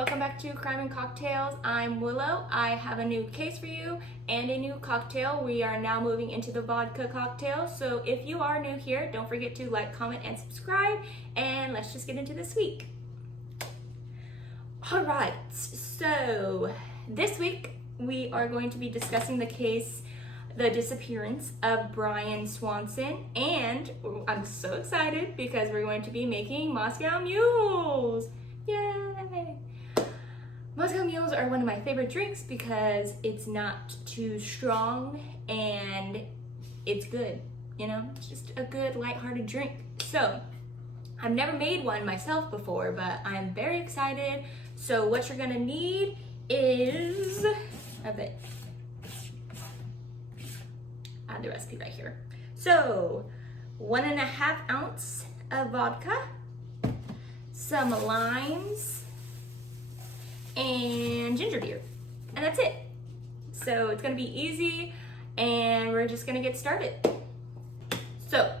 welcome back to Crime and Cocktails. I'm Willow. I have a new case for you and a new cocktail. We are now moving into the vodka cocktail. So if you are new here, don't forget to like, comment, and subscribe. And let's just get into this week. All right, so this week we are going to be discussing the case, the disappearance of Brian Swanson. And I'm so excited because we're going to be making Moscow Mules. Yay! Moscow Mules are one of my favorite drinks because it's not too strong and it's good, you know? It's just a good lighthearted drink. So, I've never made one myself before, but I'm very excited. So what you're gonna need is a bit. I have the recipe right here. So, 1.5 ounce of vodka, some limes, and ginger beer, and that's it. So it's gonna be easy, and we're just gonna get started. So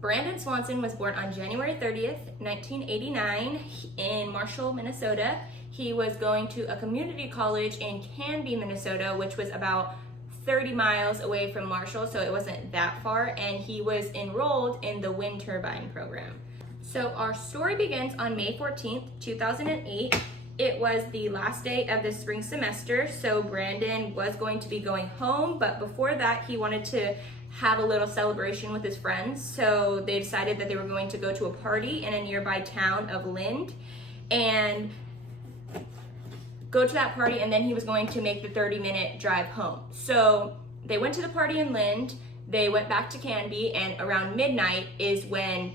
Brandon Swanson was born on January 30th, 1989 in Marshall, Minnesota. He was going to a community college in Canby, Minnesota, which was about 30 miles away from Marshall, so it wasn't that far, and he was enrolled in the wind turbine program. So our story begins on May 14th, 2008. It was the last day of the spring semester, so Brandon was going to be going home, but before that he wanted to have a little celebration with his friends, so they decided that they were going to go to a party in a nearby town of Lind and go to that party, and then he was going to make the 30-minute drive home. So they went to the party in Lind, they went back to Canby, and around midnight is when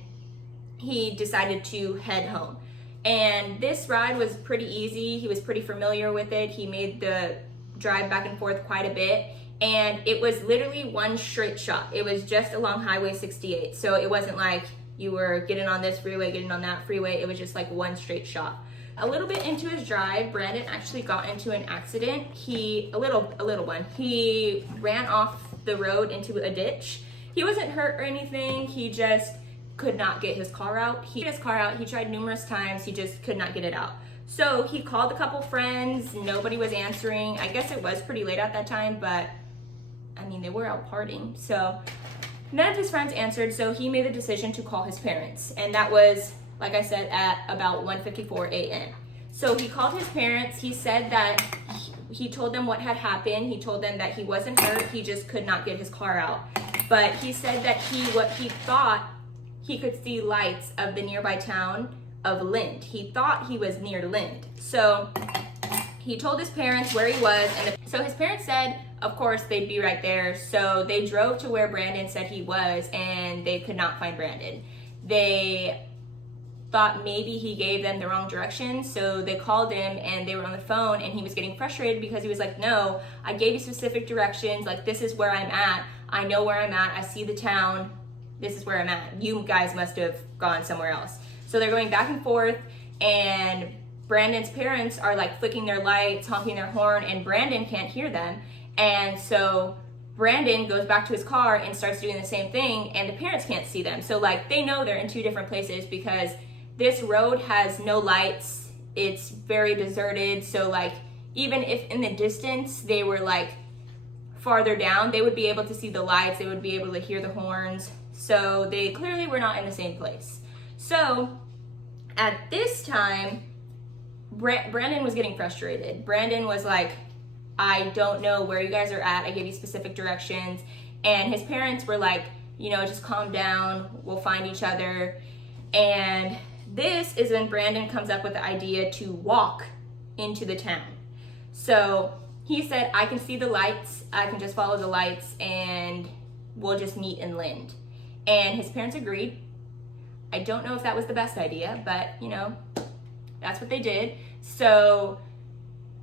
he decided to head home. And this ride was pretty easy. He was pretty familiar with it. He made the drive back and forth quite a bit. And it was literally one straight shot. It was just along Highway 68. So it wasn't like you were getting on this freeway, getting on that freeway. It was just like one straight shot. A little bit into his drive, Brandon actually got into an accident. A little one. He ran off the road into a ditch. He wasn't hurt or anything. He just could not get his car out. He tried numerous times, he just could not get it out. So he called a couple friends, nobody was answering. I guess it was pretty late at that time, but I mean, they were out partying. So none of his friends answered, so he made the decision to call his parents. And that was, like I said, at about 1:54 a.m. So he called his parents. He said that he told them what had happened. He told them that he wasn't hurt, he just could not get his car out. But he said that what he thought he could see lights of the nearby town of Lind. He thought he was near Lind. So he told his parents where he was, and so his parents said, of course, they'd be right there. So they drove to where Brandon said he was, and they could not find Brandon. They thought maybe he gave them the wrong direction, so they called him, and they were on the phone, and he was getting frustrated because he was like, no, I gave you specific directions, like this is where I'm at, I know where I'm at, I see the town, this is where I'm at. You guys must have gone somewhere else. So they're going back and forth, and Brandon's parents are like flicking their lights, honking their horn, and Brandon can't hear them. And so Brandon goes back to his car and starts doing the same thing, and the parents can't see them. So like they know they're in two different places because this road has no lights. It's very deserted. So like even if in the distance they were like farther down, they would be able to see the lights, they would be able to hear the horns. So they clearly were not in the same place. So at this time, Brandon was getting frustrated. Brandon was like, I don't know where you guys are at. I gave you specific directions. And his parents were like, you know, just calm down. We'll find each other. And this is when Brandon comes up with the idea to walk into the town. So he said, I can see the lights. I can just follow the lights and we'll just meet in Lind. And his parents agreed. I don't know if that was the best idea, but you know, that's what they did. So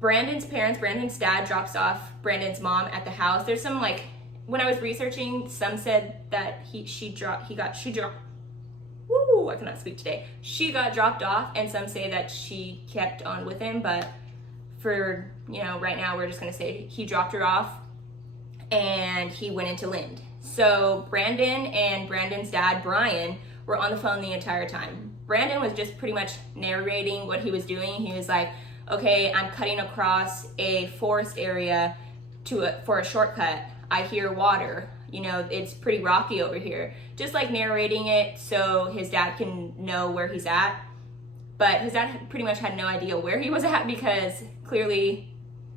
Brandon's dad drops off Brandon's mom at the house. There's some like, when I was researching, some said that she got dropped off, and some say that she kept on with him, but for, you know, right now we're just gonna say he dropped her off and he went into Lind. So Brandon and Brandon's dad, Brian, were on the phone the entire time. Brandon was just pretty much narrating what he was doing. He was like, okay, I'm cutting across a forest area for a shortcut. I hear water, you know, it's pretty rocky over here. Just like narrating it so his dad can know where he's at. But his dad pretty much had no idea where he was at because clearly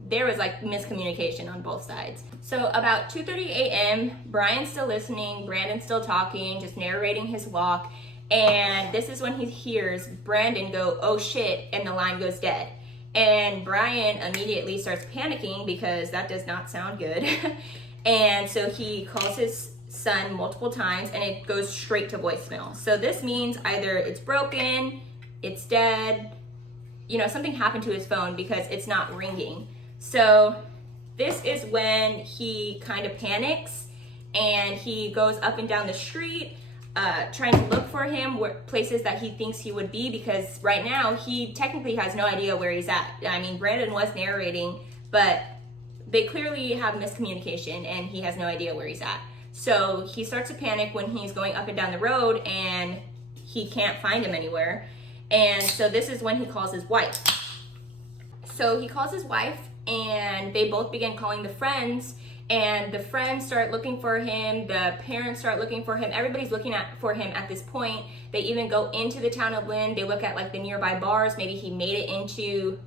there was like miscommunication on both sides. So about 2:30 a.m., Brian's still listening, Brandon's still talking, just narrating his walk. And this is when he hears Brandon go, "Oh shit," and the line goes dead. And Brian immediately starts panicking because that does not sound good. And so he calls his son multiple times and it goes straight to voicemail. So this means either it's broken, it's dead, you know, something happened to his phone because it's not ringing. So this is when he kind of panics and he goes up and down the street trying to look for him, places that he thinks he would be, because right now he technically has no idea where he's at. I mean, Brandon was narrating, but they clearly have miscommunication and he has no idea where he's at. So he starts to panic when he's going up and down the road and he can't find him anywhere. And so this is when he calls his wife. So he calls his wife and they both begin calling the friends, and the friends start looking for him, the parents start looking for him, everybody's looking for him at this point. They even go into the town of Lynn, they look at like the nearby bars, maybe he made it into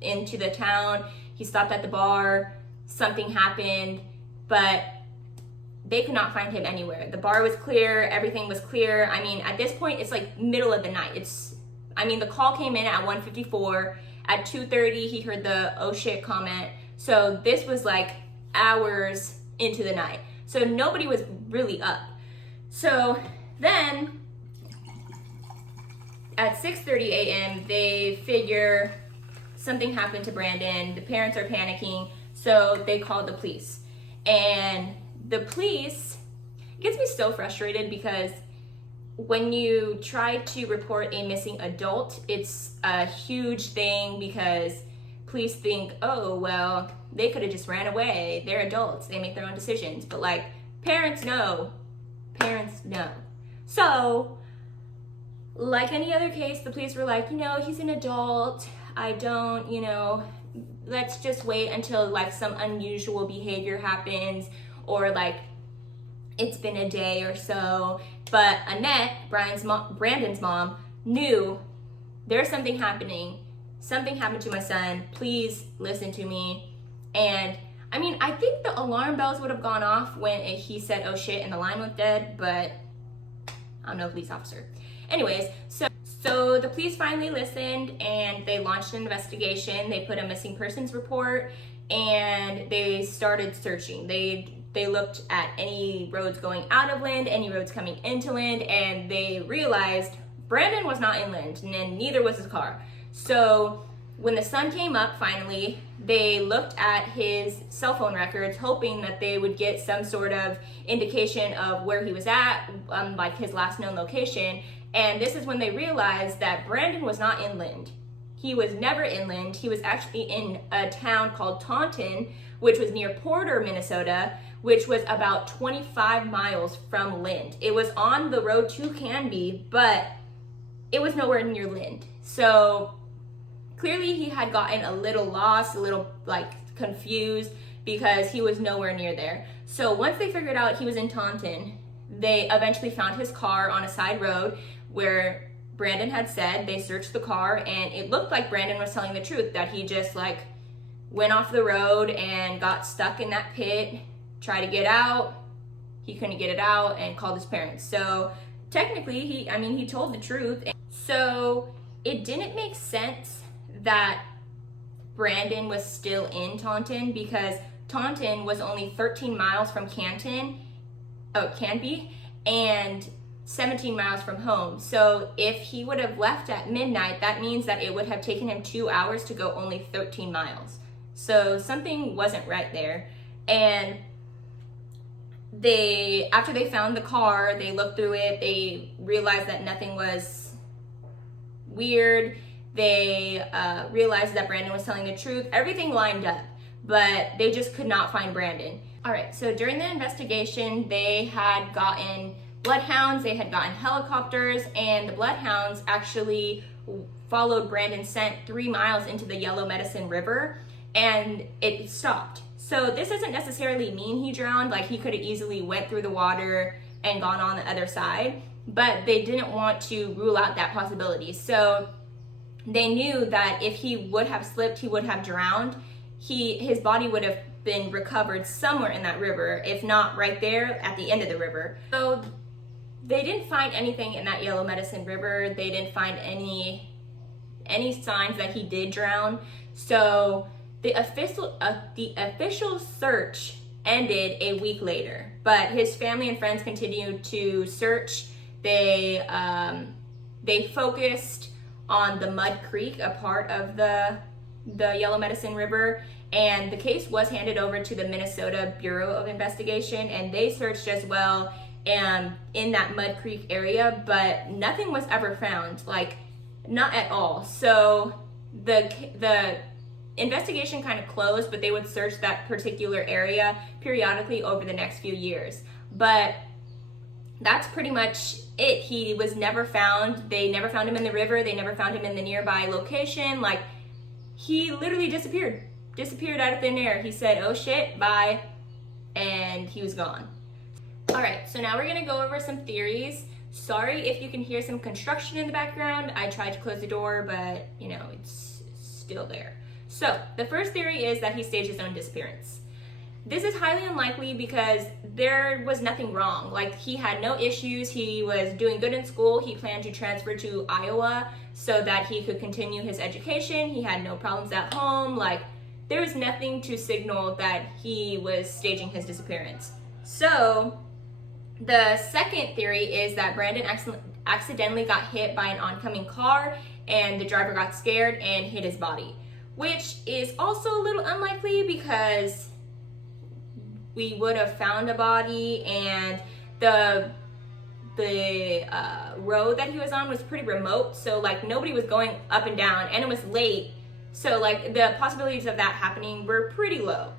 the town, he stopped at the bar, something happened, but they could not find him anywhere. The bar was clear, everything was clear. I mean, at this point, it's like middle of the night. The call came in at 1:54. At 2:30, he heard the "oh shit" comment. So this was like hours into the night. So nobody was really up. So then at 6:30 a.m., they figure something happened to Brandon. The parents are panicking. So they called the police. And the police, it gets me so frustrated because when you try to report a missing adult, it's a huge thing because police think, oh, well, they could have just ran away. They're adults. They make their own decisions. But like, parents know. Parents know. So, like any other case, the police were like, he's an adult. I don't, let's just wait until like some unusual behavior happens, or like it's been a day or so. But Annette, Brandon's mom, knew there's something happening. Something happened to my son. Please listen to me. And I think the alarm bells would have gone off when he said, "oh shit," and the line went dead, but I'm no police officer. Anyways, so the police finally listened and they launched an investigation. They put a missing persons report and they started searching. They looked at any roads going out of Lind, any roads coming into Lind, and they realized Brandon was not in Lind, and neither was his car. So when the sun came up finally, they looked at his cell phone records, hoping that they would get some sort of indication of where he was at, like his last known location. And this is when they realized that Brandon was not in Lind. He was never in Lind. He was actually in a town called Taunton, which was near Porter, Minnesota, which was about 25 miles from Lind. It was on the road to Canby, but it was nowhere near Lind. So clearly he had gotten a little lost, a little like confused, because he was nowhere near there. So once they figured out he was in Taunton, they eventually found his car on a side road where Brandon had said. They searched the car and it looked like Brandon was telling the truth, that he just like went off the road and got stuck in that pit, tried to get out, he couldn't get it out, and called his parents. So technically he told the truth. So it didn't make sense that Brandon was still in Taunton, because Taunton was only 13 miles from Canby, and 17 miles from home. So if he would have left at midnight, that means that it would have taken him 2 hours to go only 13 miles. So something wasn't right there. And after they found the car, they looked through it, they realized that nothing was weird. They realized that Brandon was telling the truth. Everything lined up, but they just could not find Brandon. All right, so during the investigation, they had gotten bloodhounds. They had gotten helicopters, and the bloodhounds actually followed Brandon's scent 3 miles into the Yellow Medicine River, and it stopped. So this doesn't necessarily mean he drowned. Like, he could have easily went through the water and gone on the other side, but they didn't want to rule out that possibility. So they knew that if he would have slipped, he would have drowned. His body would have been recovered somewhere in that river, if not right there at the end of the river. So they didn't find anything in that Yellow Medicine River. They didn't find any signs that he did drown. So the official search ended a week later, but his family and friends continued to search. They focused on the Mud Creek, a part of the Yellow Medicine River, and the case was handed over to the Minnesota Bureau of Investigation, and they searched as well in that Mud Creek area, but nothing was ever found, like, not at all. So the investigation kind of closed, but they would search that particular area periodically over the next few years. But that's pretty much it. He was never found. They never found him in the river. They never found him in the nearby location. Like, he literally disappeared out of thin air. He said, "Oh shit, bye," and he was gone. All right, so now we're gonna go over some theories. Sorry if you can hear some construction in the background. I tried to close the door, but you know, it's still there. So the first theory is that he staged his own disappearance. This is highly unlikely because there was nothing wrong. Like, he had no issues. He was doing good in school. He planned to transfer to Iowa so that he could continue his education. He had no problems at home. Like, there was nothing to signal that he was staging his disappearance. So the second theory is that Brandon accidentally got hit by an oncoming car, and the driver got scared and hit his body, which is also a little unlikely because we would have found a body, and the road that he was on was pretty remote, so like nobody was going up and down, and it was late, so like the possibilities of that happening were pretty low.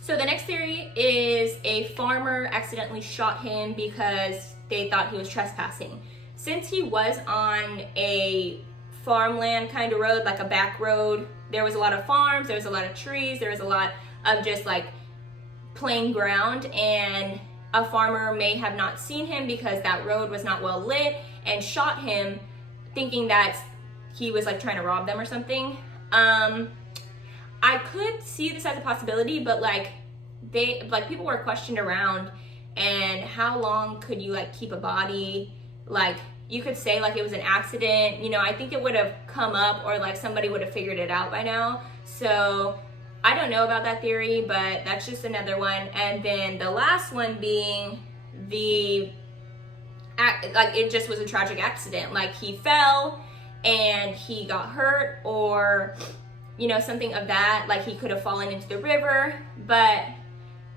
So the next theory is a farmer accidentally shot him because they thought he was trespassing. Since he was on a farmland kind of road, like a back road, there was a lot of farms, there was a lot of trees, there was a lot of just like plain ground, and a farmer may have not seen him because that road was not well lit and shot him thinking that he was like trying to rob them or something. I could see this as a possibility, but like people were questioned around, and how long could you like keep a body? Like, you could say like it was an accident, you know, I think it would have come up, or like somebody would have figured it out by now. So I don't know about that theory, but that's just another one. And then the last one being like it just was a tragic accident. Like, he fell and he got hurt, or you know, something of that. Like, he could have fallen into the river. But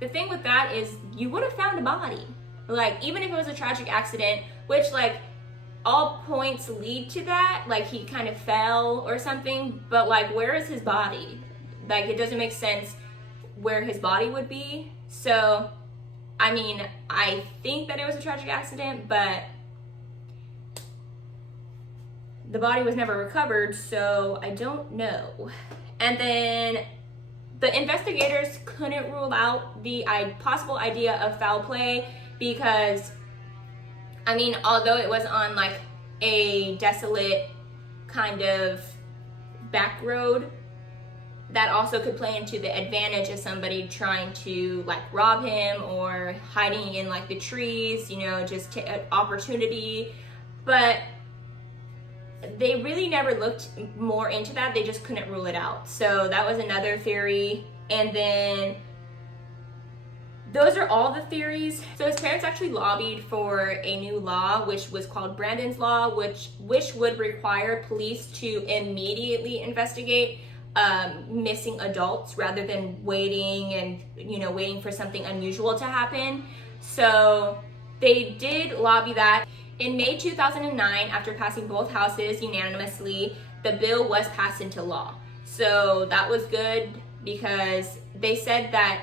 the thing with that is you would have found a body. Like, even if it was a tragic accident, which like all points lead to that, like he kind of fell or something, but like, where is his body? Like, it doesn't make sense where his body would be. So, I mean, I think that it was a tragic accident, but the body was never recovered, so I don't know. And then the investigators couldn't rule out the possible idea of foul play because, I mean, although it was on like a desolate kind of back road, that also could play into the advantage of somebody trying to like rob him or hiding in like the trees, you know, just an opportunity. But they really never looked more into that. They just couldn't rule it out. So that was another theory. And then those are all the theories. So his parents actually lobbied for a new law, which was called Brandon's Law, which would require police to immediately investigate missing adults rather than waiting for something unusual to happen. So they did lobby that. In May 2009, after passing both houses unanimously, the bill was passed into law. So that was good because they said that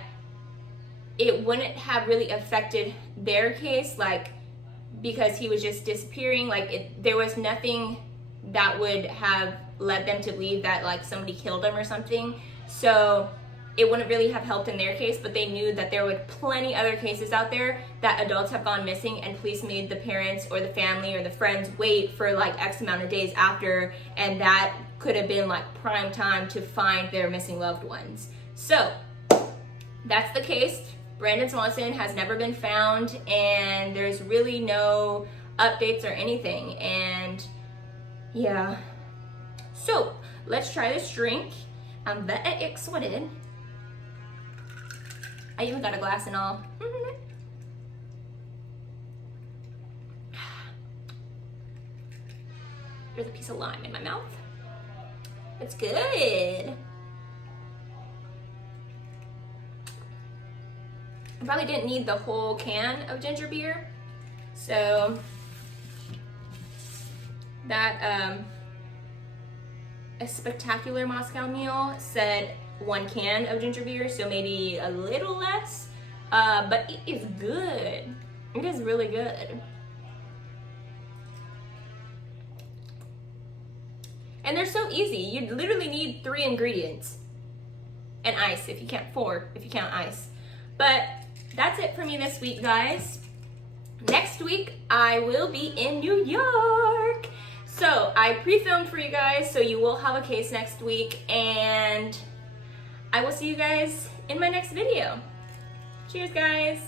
it wouldn't have really affected their case. Like, because he was just disappearing. There was nothing that would have led them to believe that like somebody killed him or something. So it wouldn't really have helped in their case, but they knew that there were plenty other cases out there that adults have gone missing and police made the parents or the family or the friends wait for like X amount of days after, and that could have been like prime time to find their missing loved ones. So that's the case. Brandon Swanson has never been found, and there's really no updates or anything. And yeah, so let's try this drink. I'm very excited. I even got a glass and all. There's a piece of lime in my mouth. It's good. I probably didn't need the whole can of ginger beer. So that a spectacular Moscow Mule said 1 can of ginger beer, so maybe a little less, but it is good. It is really good. And they're so easy. You literally need 3 ingredients and ice, if you count 4, if you count ice. But that's it for me this week, guys. Next week, I will be in New York. So I pre-filmed for you guys, so you will have a case next week, and I will see you guys in my next video. Cheers, guys.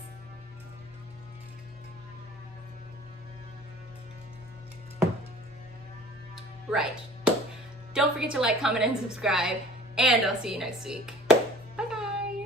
Right. Don't forget to like, comment, and subscribe, and I'll see you next week.